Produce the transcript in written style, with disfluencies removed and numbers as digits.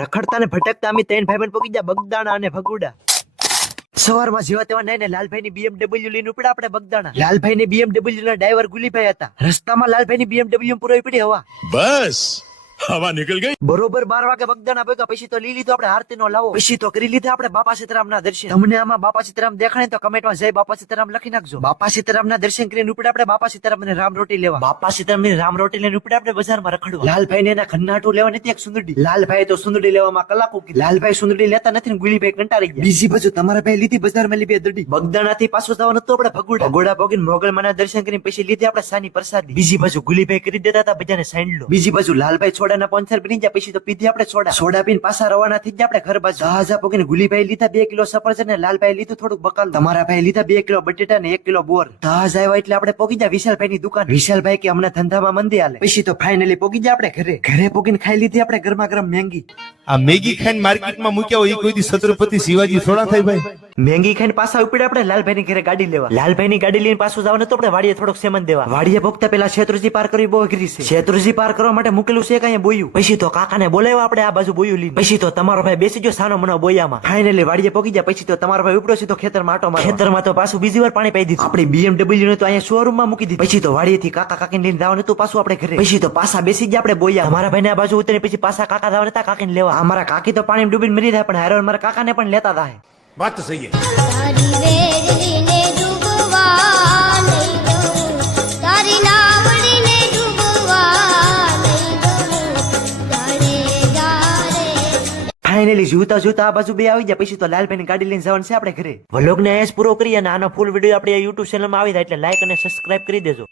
રખડતા ને ભટકતા અમે ત્રણ ભાઈબંધ પગી ગયા બગદાણા અને ભગુડા. સવારમાં જેવા તેવા નહીં ને લાલભાઈ ની BMW લઈને ઉપડ્યા આપણે બગદાણા. લાલભાઈ ની BMW ના ડ્રાઈવર ગુલીભાઈ હતા. રસ્તામાં લાલભાઈ ની BMW પુરાવી પડી હવા. બસ હવા નીકળ ગઈ. બરોબર 12 વાગે બગદાણા ભેગા. પછી તો લઈ લીધો આપણે આરતી નો લાવો. પછી તો કરી લીધા આપણે બાપા સીતારામ ના દર્શન. તમને આમાં બાપા સીતારામ દેખાય તો કમેન્ટમાં જય બાપા સીતારામ લખી નાખજો. બાપા સીતારામ ના દર્શન કરીને ઉપડે આપણે બાપા સીતારામ ને રામ રોટી લેવા. બાપા સીતારામ ની રામ રોટી લઈને ઉપડે આપણે બજારમાં રખડવા. લાલભાઈ ને એના ખન્નાટું લેવા નથી એક સુંદડી. લાલભાઈ તો સુંદડી લેવામાં કલાકો કીધી. લાલભાઈ સુંદડી લેતા નથી ને ગુલીભાઈ કંટાળી ગયા. બીજી બાજુ તમારા ભાઈ લીધી બજારમાં લીધી દડી. બગદાણા થી પાછું જવાનું હતું આપણે ભગોડા. ભગોડા પોગીને મોગલ ના દર્શન કરીને પછી લીધી આપણે સાની પ્રસાદી. બીજી બાજુ ગુલીભાઈ કરી દેતા હતા બજાને સાંડલો. બીજી બાજુ લાલભાઈ છોડાના પંચર બની ગયા. પછી તો પીધી આપણે સોડા પીને પાછા રવાના થઈ ગયા આપણે ઘર બાજુ. જહાજા પોગીને ગુલીભાઈ લીધા 2 કિલો સફરજન ને લાલભાઈ લીધું થોડુંક બકાલ. તમારા ભાઈ લીધા 2 કિલો બટેટા ને 1 કિલો બોર. જહાજ આવ્યા એટલે આપણે પોગી ગયા વિશાલભાઈ ની દુકાન. વિશાલભાઈ કે હમણાં ધંધામાં મંદી હાલે. પછી તો ફાઇનલી પોગી ગયા આપણે ઘરે પોગીને ખાઈ લીધી આપણે ગરમા ગરમ મેંગી. આ મેગી ખાઈને માર્કેટમાં મૂક્યા હોય કોઈ દી છત્રપતિ શિવાજી થોડા થાય ભાઈ. મેંગી ખાઈને પાછા ઉપડે આપણે લાલભાઈ ની ઘરે ગાડી લેવા. લાલભાઈ ની ગાડી લઈને પાછું જવાનું તો આપણે વાડીએ થોડોક સેમન દેવા. વાડીએ ભોગતા પેલા શેત્રુજી પાર કરવી બહુ અઘરી છે. શેત્રુજી પાર કરવા માટે મૂકેલું છે કઈ બોયું. પછી તો કાકાને બોલાવ્યા આપણે આ બાજુ બોયું લઈને. પછી તો તમારો ભાઈ બેસી ગયો સાનો મનો બોયામાં. ફાઇનલી વાડીએ પોગી ગયા. પછી તો તમારો ભાઈ ઉપડ્યો સીધો ખેતરમાં આટો મારવા. ખેતરમાં તો પાછું બીજી વાર પાણી પાઈ દીધું. આપણી BMW ને તો અહીંયા શોરૂમ માં મૂકી દીધી. પછી તો વાડીએથી કાકા કાકીને લઈને જવાનું હતું પાછું આપણે ઘરે. પછી તો પાછા બેસી ગયા આપણે બોયા. અમારા ભાઈ આ બાજુ ઉતરી પછી પાછા કાકા જવાના હતા કાકીને લેવા. અમારા કાકી તો પાણી ડૂબીને મરી જાય પણ હારો મારા કાકાને પણ લેતા થાય. વાત તો સહી તારી વેરડીને ડૂબવા નહીં દઉં, તારી નાવડીને ડૂબવા નહીં દઉં, ગારે ગારે. ફાઇનલી જોતા જોતા આ બાજુ બે આવી ગયા. પછી તો લાલભાઈ ની ગાડી લઈને જવાનું છે આપણે ઘરે. વ્લોગ ને અહીંયા જ પૂરો કરીએ અને આનો ફૂલ વિડીયો આપણે YouTube ચેનલમાં આવી જાય એટલે લાઈક અને સબસ્ક્રાઇબ કરી દેજો.